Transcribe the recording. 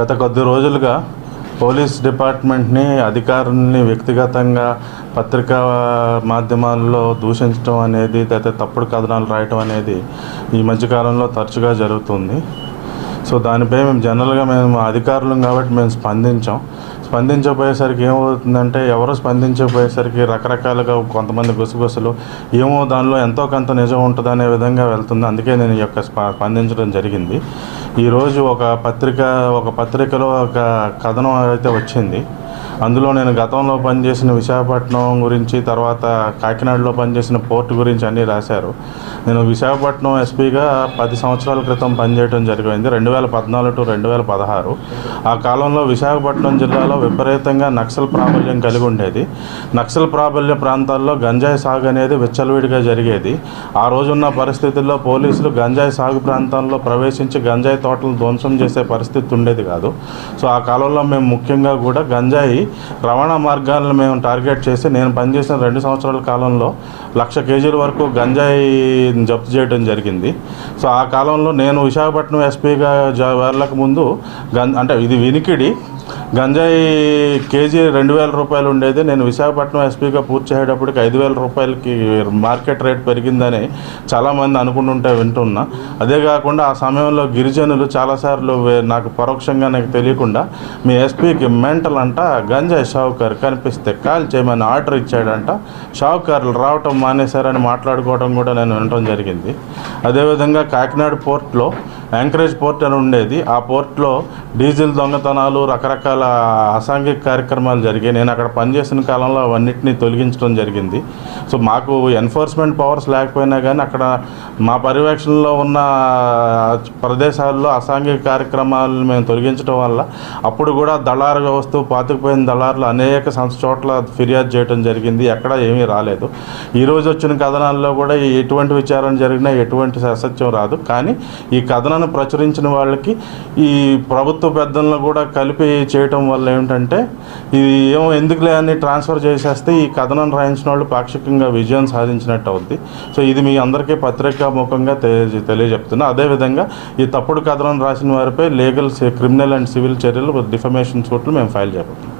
గత కొద్ది రోజులుగా పోలీస్ డిపార్ట్మెంట్ని అధికారుల్ని వ్యక్తిగతంగా పత్రికా మాధ్యమాల్లో దూషించడం అనేది లేదా తప్పుడు కథనాలు రాయటం అనేది ఈ మధ్యకాలంలో తరచుగా జరుగుతుంది. సో దానిపై మేము జనరల్గా మేము అధికారులం కాబట్టి మేము స్పందించాం. స్పందించబోయేసరికి ఏమవుతుందంటే ఎవరు స్పందించబోయేసరికి రకరకాలుగా కొంతమంది గుసగుసలు ఏమో దానిలో ఎంతో కొంత నిజం ఉంటుంది అనే విధంగా వెళ్తుంది. అందుకే నేను ఈ యొక్క స్ప- స్పందించడం జరిగింది. ఈరోజు ఒక పత్రిక ఒక పత్రికలో ఒక కథనం అయితే వచ్చింది. అందులో నేను గతంలో పనిచేసిన విశాఖపట్నం గురించి తర్వాత కాకినాడలో పనిచేసిన పోర్ట్ గురించి అన్నీ రాశారు. నేను విశాఖపట్నం ఎస్పీగా పది సంవత్సరాల క్రితం పనిచేయడం జరిగింది. రెండు వేల పద్నాలుగు టు రెండు వేల పదహారు. ఆ కాలంలో విశాఖపట్నం జిల్లాలో విపరీతంగా నక్సల్ ప్రాబల్యం కలిగి ఉండేది. నక్సల్ ప్రాబల్య ప్రాంతాల్లో గంజాయి సాగు అనేది విచ్చలవిడిగా జరిగేది. ఆ రోజున్న పరిస్థితుల్లో పోలీసులు గంజాయి సాగు ప్రాంతాల్లో ప్రవేశించి గంజాయి తోటలు ధ్వంసం చేసే పరిస్థితి ఉండేది కాదు. సో ఆ కాలంలో మేము ముఖ్యంగా కూడా గంజాయి రవాణా మార్గాలను మేము టార్గెట్ చేసి నేను పనిచేసిన రెండు సంవత్సరాల కాలంలో లక్ష కేజీల వరకు గంజాయి జప్తు చేయడం జరిగింది. సో ఆ కాలంలో నేను విశాఖపట్నం ఎస్పీగా వేర్లకు ముందు గం అంటే ఇది వినికిడి. గంజాయి కేజీ రెండు వేల రూపాయలు ఉండేది. నేను విశాఖపట్నం ఎస్పీగా పూర్తి చేసేటప్పటికి ఐదు వేల రూపాయలకి మార్కెట్ రేట్ పెరిగిందని చాలామంది అనుకుంటుంటే వింటున్నా. అదే కాకుండా ఆ సమయంలో గిరిజనులు చాలాసార్లు నాకు పరోక్షంగా నాకు తెలియకుండా మీ ఎస్పీకి మెంటల్ అంట గంజాయి షావుకారు కనిపిస్తే కాల్ చేయమని ఆర్డర్ ఇచ్చాడంట. షావుకారులు రావటం మానేశారని మాట్లాడుకోవడం కూడా నేను వినటం జరిగింది. అదేవిధంగా కాకినాడ పోర్ట్లో యాంకరేజ్ పోర్ట్ అని ఉండేది. ఆ పోర్ట్లో డీజిల్ దొంగతనాలు రకరకాల అసాంఘిక కార్యక్రమాలు జరిగాయి. నేను అక్కడ పనిచేసిన కాలంలో అవన్నిటిని తొలగించడం జరిగింది. సో మాకు ఎన్ఫోర్స్మెంట్ పవర్స్ లేకపోయినా కానీ అక్కడ మా పర్యవేక్షణలో ఉన్న ప్రదేశాల్లో అసాంఘిక కార్యక్రమాలను మేము తొలగించడం వల్ల అప్పుడు కూడా దళారు వ్యవస్థ పాతుకుపోయిన దళారులు అనేక సంస్థ చోట్ల ఫిర్యాదు చేయడం జరిగింది. ఎక్కడ ఏమీ రాలేదు. ఈరోజు వచ్చిన కథనాల్లో కూడా ఎటువంటి విచారణ జరిగినా ఎటువంటి అసత్యం రాదు. కానీ ఈ కథనాన్ని ప్రచురించిన వాళ్ళకి ఈ ప్రభుత్వ పెద్దలను కూడా కలిపి చేయటం వల్ల ఏమిటంటే ఇది ఏమో ఎందుకులే అని ట్రాన్స్ఫర్ చేసేస్తే ఈ కథనం రాయించిన వాళ్ళు పాక్షికంగా విజయం సాధించినట్టు అవుద్ది. సో ఇది మీ అందరికీ పత్రికాముఖంగా తెలియ తెలియజెప్తున్నా. అదేవిధంగా ఈ తప్పుడు కథనం రాసిన వారిపై లీగల్ క్రిమినల్ అండ్ సివిల్ చర్యలు డిఫమేషన్ సూట్లు మేము ఫైల్ చేయబోతున్నాం.